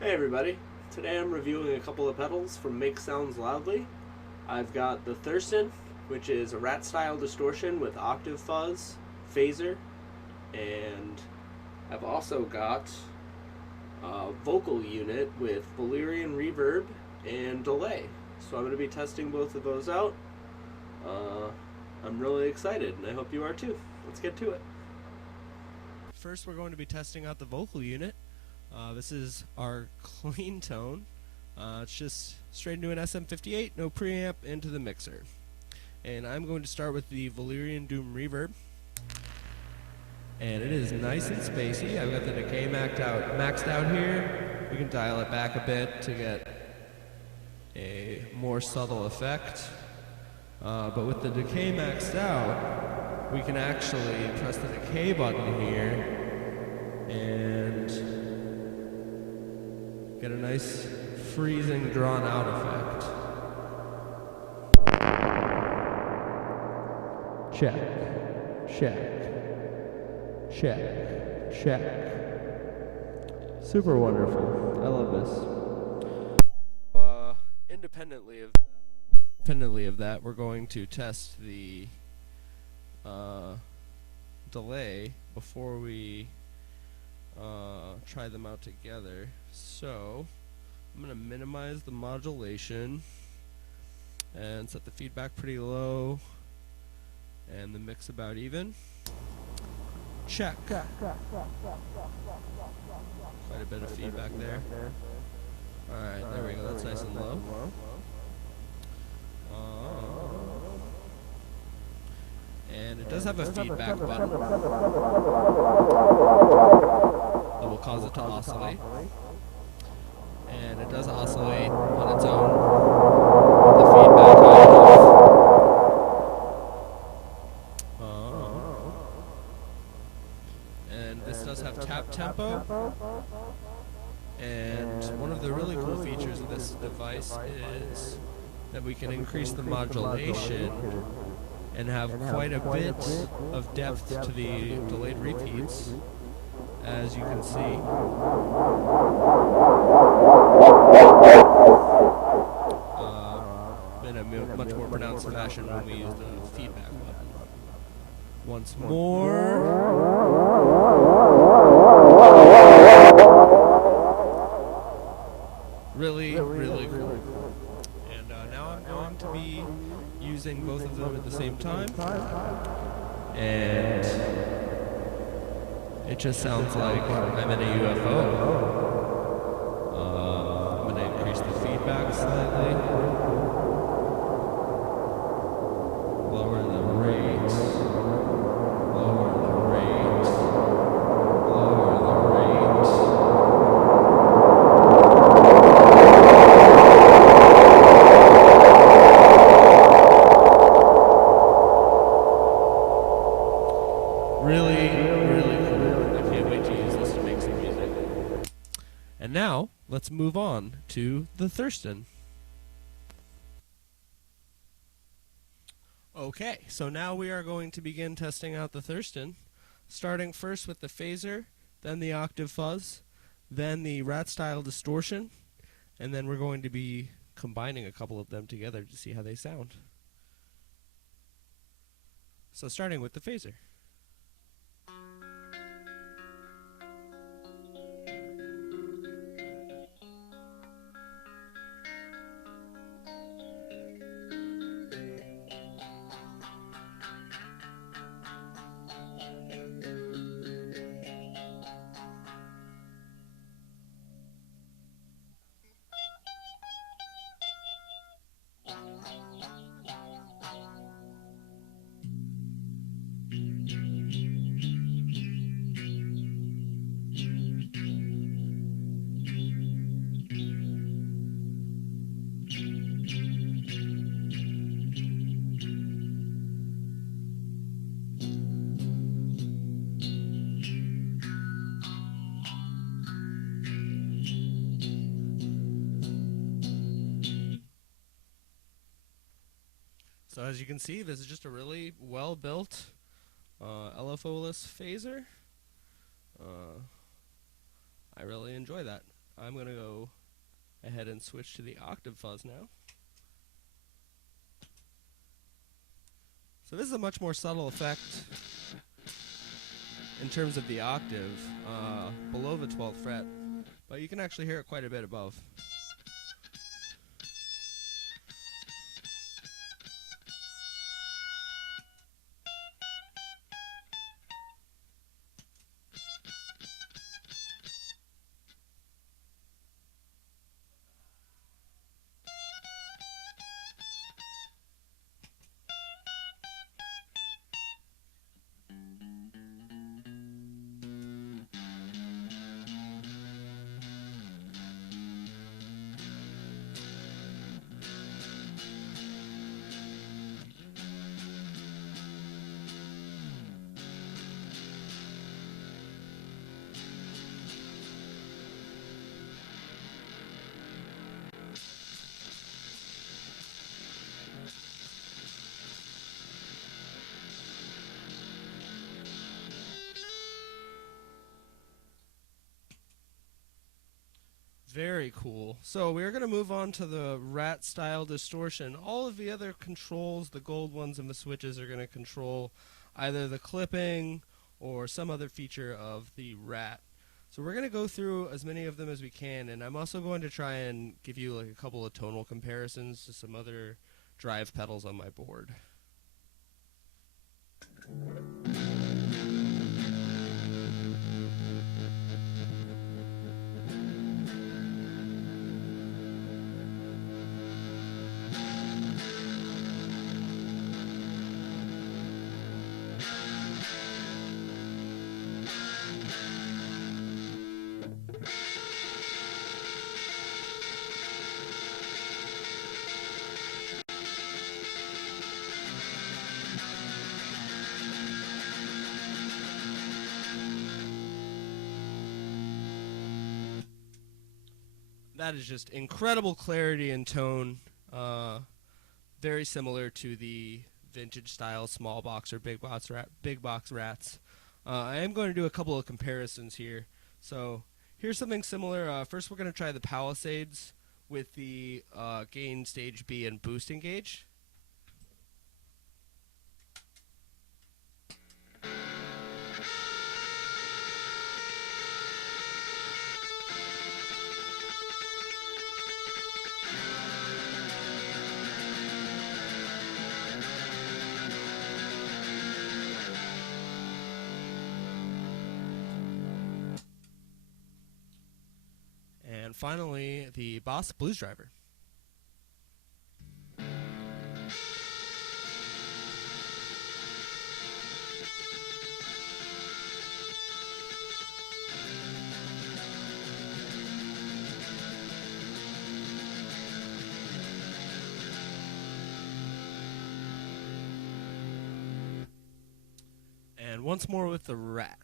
Hey everybody, today I'm reviewing a couple of pedals from Make Sounds Loudly. I've got the Thurston, which is a rat style distortion with octave fuzz, phaser, and I've also got a vocal unit with Valyrian Reverb and Delay. So I'm going to be testing both of those out. Uh, I'm really excited and I hope you are too. Let's get to it. First we're going to be testing out the vocal unit. This is our clean tone. It's just straight into an SM58, no preamp, into the mixer. And I'm going to start with the Valyrian Doom Reverb. And it is nice and spacey. I've got the decay maxed out here. We can dial it back a bit to get a more subtle effect. But with the decay maxed out, we can actually press the decay button here and get a nice freezing drawn out effect. Check, check, check, check. Super wonderful. I love this. Independently of that, we're going to test the delay before we try them out together. So I'm going to minimize the modulation and set the feedback pretty low and the mix about even. Check. Quite a bit of feedback there. Alright, there we go. That's nice and low. And it does have a feedback button that will cause it to oscillate. And it does oscillate on its own. The feedback high enough. And this does have tap tempo. And one of the really cool features of this device is that we can increase the modulation and have quite a bit of depth to the delayed repeats, as you can see. In a much more pronounced fashion when we use the feedback button. Once more. Really cool. And now I'm going to be using both of them at the same time. And it just sounds like I'm in a UFO. I'm going to increase the feedback slightly. Lower the rate. Lower the rate. Lower the rate. Really cool. I can't wait to use this to make some music. And now, let's move on to the Thurston. Okay, so now we are going to begin testing out the Thurston, starting first with the phaser, then the octave fuzz, then the rat style distortion, and then we're going to be combining a couple of them together to see how they sound. So starting with the phaser. So as you can see, this is just a really well-built LFO-less phaser. I really enjoy that. I'm going to go ahead and switch to the octave fuzz now. So this is a much more subtle effect in terms of the octave below the 12th fret, but you can actually hear it quite a bit above. Very cool. So we're going to move on to the rat style distortion. All of the other controls, the gold ones and the switches, are going to control either the clipping or some other feature of the rat. So we're going to go through as many of them as we can, and I'm also going to try and give you like a couple of tonal comparisons to some other drive pedals on my board. That is just incredible clarity and tone, very similar to the vintage style small box or big box rats. I am going to do a couple of comparisons here. So here's something similar. First we're going to try the Palisades with the gain stage B and boost engage. And finally, the Boss Blues Driver. And once more with the rat.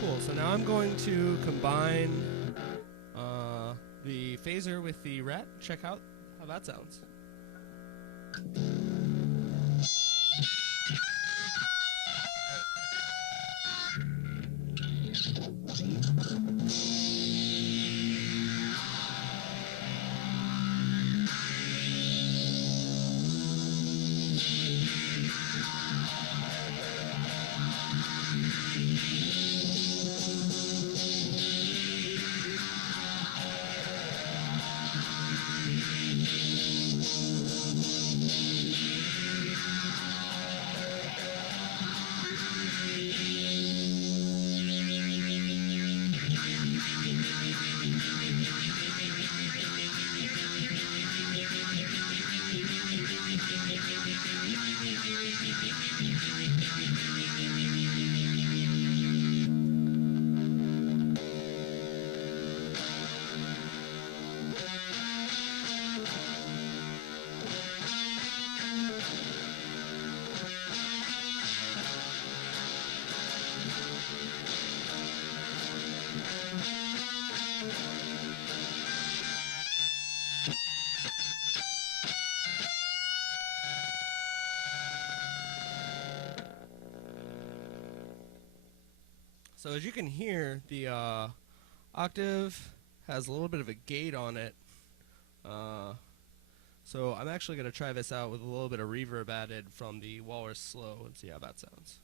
Cool, so now I'm going to combine the phaser with the rat. Check out how that sounds. So as you can hear, the octave has a little bit of a gate on it. So I'm actually going to try this out with a little bit of reverb added from the Walrus Slow and see how that sounds.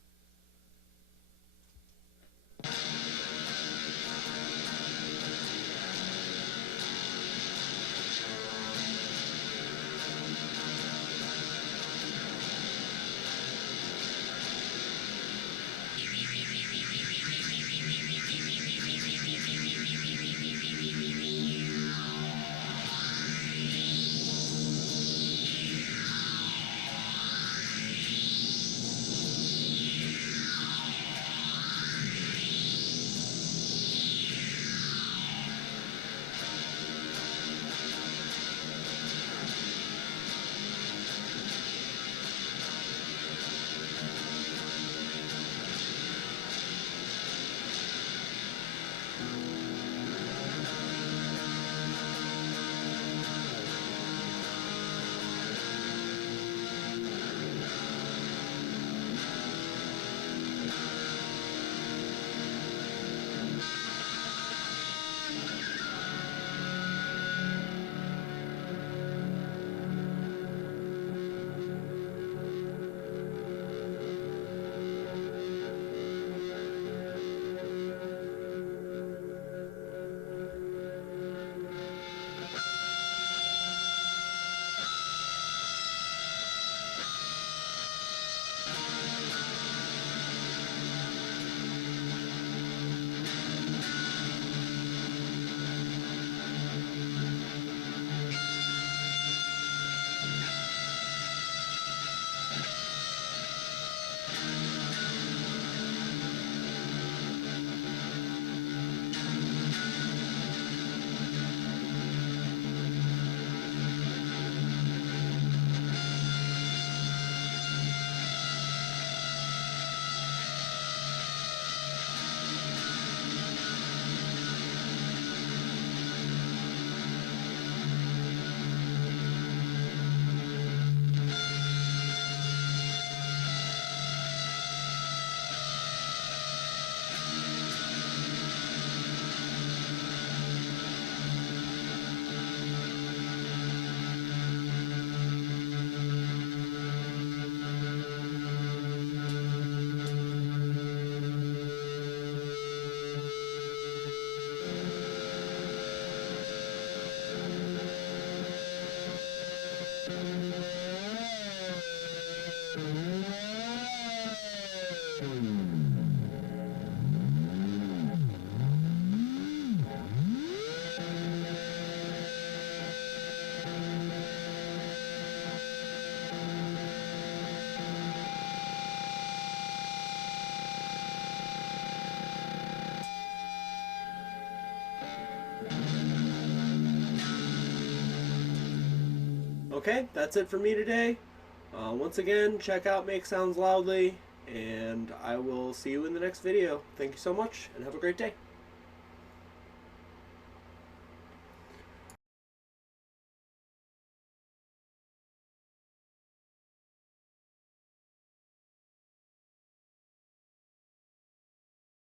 Okay, that's it for me today. Once again, check out Make Sounds Loudly, and I will see you in the next video. Thank you so much, and have a great day.